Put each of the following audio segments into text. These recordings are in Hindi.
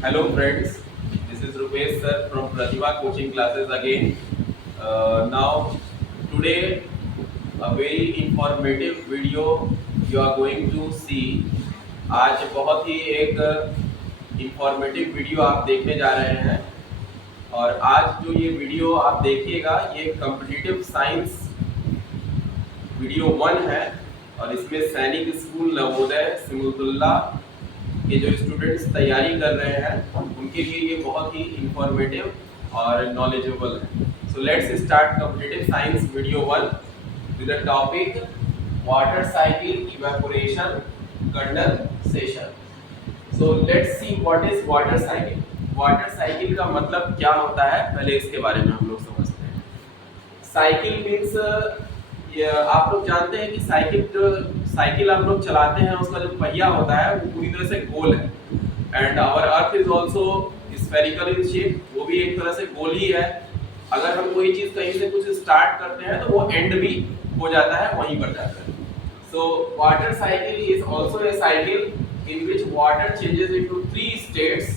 Hello friends, this is Rupesh sir from Pratibha Coaching Classes again. Now today a very informative video you are going to see. आज बहुत ही एक इंफॉर्मेटिव वीडियो आप देखने जा रहे हैं और आज जो ये वीडियो आप देखिएगा ये कॉम्पिटिटिव साइंस वीडियो 1 है और इसमें सैनिक स्कूल नवोदय सिमुलतुल्ला के जो स्टूडेंट्स तैयारी कर रहे हैं उनके लिए ये बहुत ही इंफॉर्मेटिव और नॉलेजेबल है। So let's start competitive science video 1 with the topic water cycle evaporation condensation. So let's see what is water cycle. Water cycle का मतलब क्या होता है पहले इसके बारे में हम लोग समझते हैं। साइकिल मीन्स आप लोग जानते हैं कि साइकिल आप लोग चलाते हैं उसका जो पहिया होता है वो पूरी तरह से गोल है and our earth is also spherical in shape, वो भी एक तरह से गोल ही है। अगर हम कोई चीज कहीं से कुछ स्टार्ट करते हैं तो वो एंड भी हो जाता है, वहीं पर जाता है। So water cycle is also a cycle in which water changes into 3 states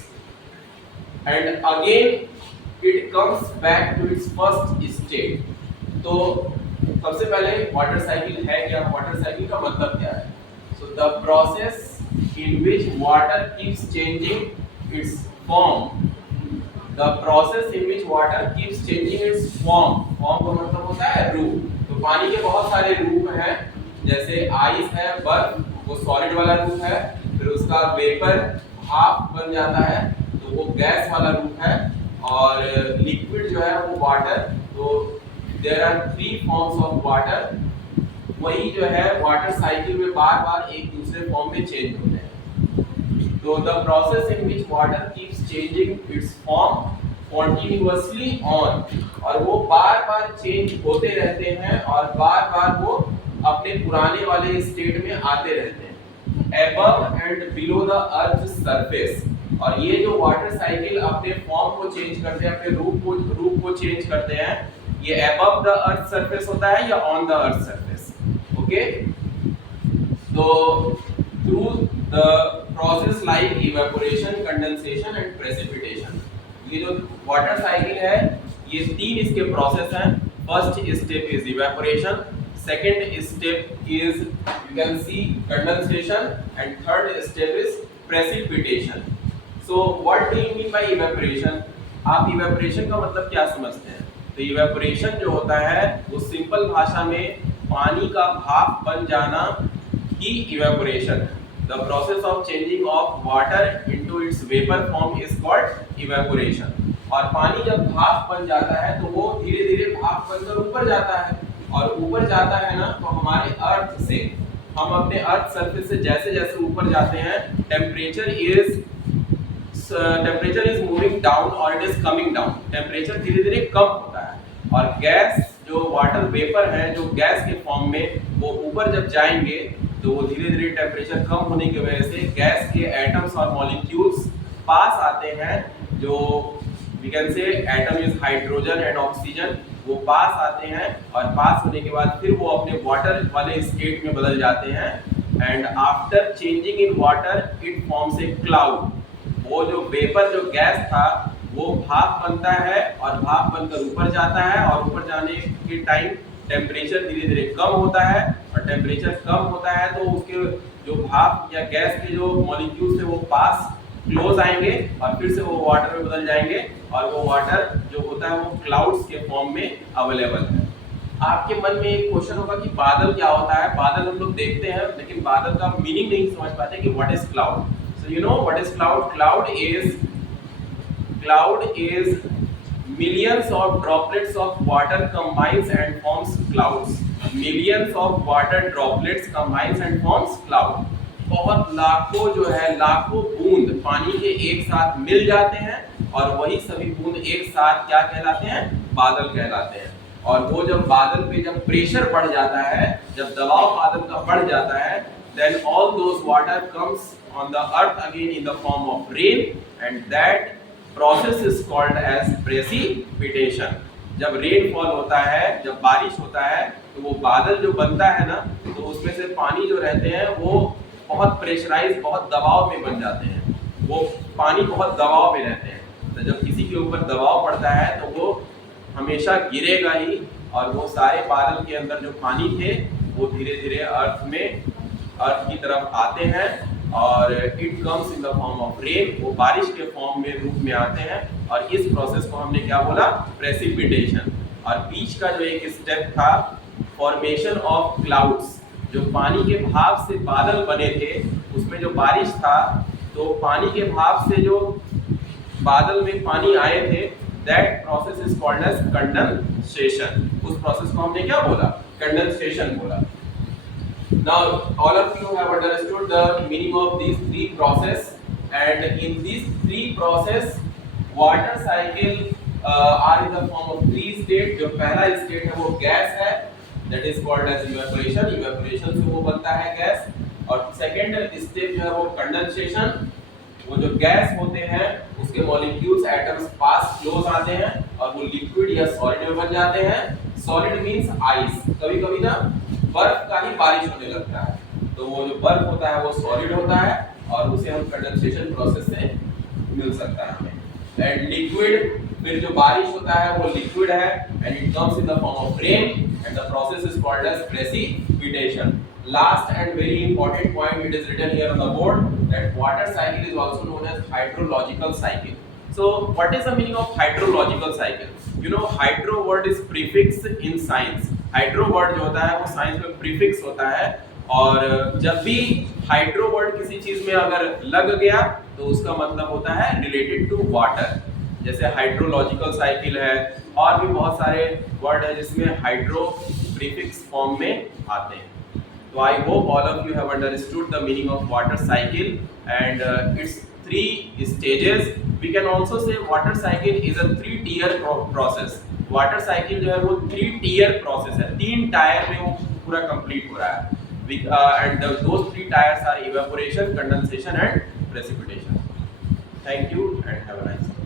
and again it comes back to its first state. तो सबसे पहले वाटर साइकिल है क्या, वाटर साइकिल का मतलब क्या है। So the process in which water keeps changing it's form, the process in which water keeps changing it's form. Form का मतलब होता है रूप। तो पानी के बहुत सारे रूप हैं, जैसे आइस है, बर्फ, वो सॉलिड वाला रूप है। फिर उसका वेपर भाप बन जाता है तो वो गैस वाला रूप है। और लिक्विड जो है वो वाटर। तो there are 3 forms of water. वही जो है वाटर साइकिल में बार बार एक दूसरे फॉर्म में चेंज होते हैं। तो the process in which water keeps changing it's form continuously on, और वो बार बार चेंज होते रहते हैं और बार बार वो अपने पुराने वाले स्टेट में आते रहते हैं above and below the earth surface. और ये जो वाटर साइकिल अपने फॉर्म को चेंज करते हैं, अपने रूप को चेंज करते हैं, ये अबव द अर्थ सरफेस होता है या on the earth surface. Okay, तो through the process like evaporation, condensation and precipitation, ये जो वाटर साइकिल है ये 3 इसके प्रोसेस हैं। First step is evaporation, second step is you can see condensation and third step is precipitation. So what do you mean by evaporation? आप इवेपोरेशन का मतलब क्या समझते हैं? तो इवेपोरेशन जो होता है वो सिंपल भाषा में पानी का भाप बन जाना ही इवेपोरेशन है। The process of changing of water into its vapour form is called evaporation. और पानी जब भाप बन जाता है तो वो धीरे धीरे भाप बनकर ऊपर जाता है, और ऊपर जाता है ना तो हमारे अर्थ से, हम अपने अर्थ सरफेस से जैसे जैसे ऊपर जाते हैं टेम्परेचर इज मूविंग डाउन और it is coming down. Temperature धीरे धीरे कम होता है और गैस जो वाटर वेपर है जो गैस के फॉर्म में, वो ऊपर जब जाएंगे तो वो धीरे धीरे टेम्परेचर कम होने की वजह से गैस के एटम्स और मॉलिक्यूल्स पास आते हैं। जो we can say atom is hydrogen and oxygen, वो पास आते हैं और पास होने के बाद फिर वो अपने वाटर वाले स्टेट में बदल जाते हैं। And after changing in water it forms a cloud. वो जो वेपर जो गैस था वो भाप बनता है और भाप बनकर ऊपर जाता है, और ऊपर जाने के टाइम टेम्परेचर धीरे धीरे कम होता है, और टेम्परेचर कम होता है तो उसके जो भाप या गैस के जो मॉलिक्यूल्स है वो पास क्लोज आएंगे और फिर से वो वाटर में बदल जाएंगे, और वो वाटर जो होता है वो क्लाउड्स के फॉर्म में अवेलेबल है। आपके मन में एक क्वेश्चन होगा कि बादल क्या होता है? बादल हम लोग देखते हैं लेकिन बादल का मीनिंग नहीं समझ पाते कि what is cloud. So you know what is cloud? Cloud is millions of droplets of water combines and forms clouds. Millions of water droplets combines and forms cloud. बहुत लाखों जो है लाखों बूंद पानी के एक साथ मिल जाते हैं और वही सभी बूंद एक साथ क्या कहलाते हैं? बादल कहलाते हैं। और वो जब बादल पे जब प्रेशर बढ़ जाता है, जब दबाव बादल का बढ़ जाता है, then all those water comes on the earth again in the form of rain, and that process is called as precipitation. जब रेनफॉल होता है, जब बारिश होता है, तो वो बादल जो बनता है ना, तो उसमें से पानी जो रहते हैं वो बहुत प्रेशराइज, बहुत दबाव में बन जाते हैं। वो पानी बहुत दबाव में रहते हैं। तो जब किसी के ऊपर दबाव पड़ता है तो वो हमेशा गिरेगा ही, और वो सारे बादल के अंदर जो पानी थे वो धीरे धीरे अर्थ की तरफ आते हैं, और it comes in the form of rain, वो बारिश के फॉर्म में रूप में आते हैं। और इस प्रोसेस को हमने क्या बोला, प्रेसिपिटेशन। और बीच का जो एक स्टेप था, फॉर्मेशन ऑफ क्लाउड्स, जो पानी के भाप से बादल बने थे, उसमें जो बारिश था, तो पानी के भाप से जो बादल में पानी आए थे, that process is called as condensation. उस प्रोसेस को हमने क्या बोला, कंडेंसेशन बोला। Now all of you have understood the meaning of these three process, and in these three process water cycle are in the form of three state। जो पहला स्टेट है वो गैस है, that is called as evaporation। evaporation से वो बनता है गैस। और सेकंड स्टेप जो है वो कंडेंसेशन, वो जो गैस होते हैं उसके मॉलिक्यूल्स एटम्स पास क्लोज आते हैं और वो लिक्विड या सॉलिड में बन जाते हैं। Solid means ice. कभी कभी ना बर्फ का ही बारिश होने लगता है, तो वो जो बर्फ होता है वो सॉलिड होता है, और उसे हम कंडेंसेशन प्रोसेस से मिल सकता है हमें। एंड लिक्विड, फिर जो बारिश होता है वो लिक्विड है, and it comes in the form of rain, and the process is called as precipitation. Last and very important point, it is written here on the board that water cycle is also known as hydrological cycle. So what is the meaning of hydrological cycle? You know, hydro word is prefix in science। hydro word जो होता है वो साइंस में प्रीफिक्स होता है, और जब भी हाइड्रो वर्ड किसी चीज में अगर लग गया तो उसका मतलब होता है रिलेटेड टू वाटर। जैसे हाइड्रोलॉजिकल साइकिल है, और भी बहुत सारे वर्ड है जिसमें हाइड्रो प्रीफिक्स फॉर्म में आते हैं। So I hope all of you have understood the meaning of water cycle and its three stages। We can also say water cycle is a three-tier process। Water cycle जो है वो three-tier process है, 3 टायर में वो पूरा complete हो रहा है। And those 3 tiers are evaporation, condensation and precipitation। Thank you and have a nice day।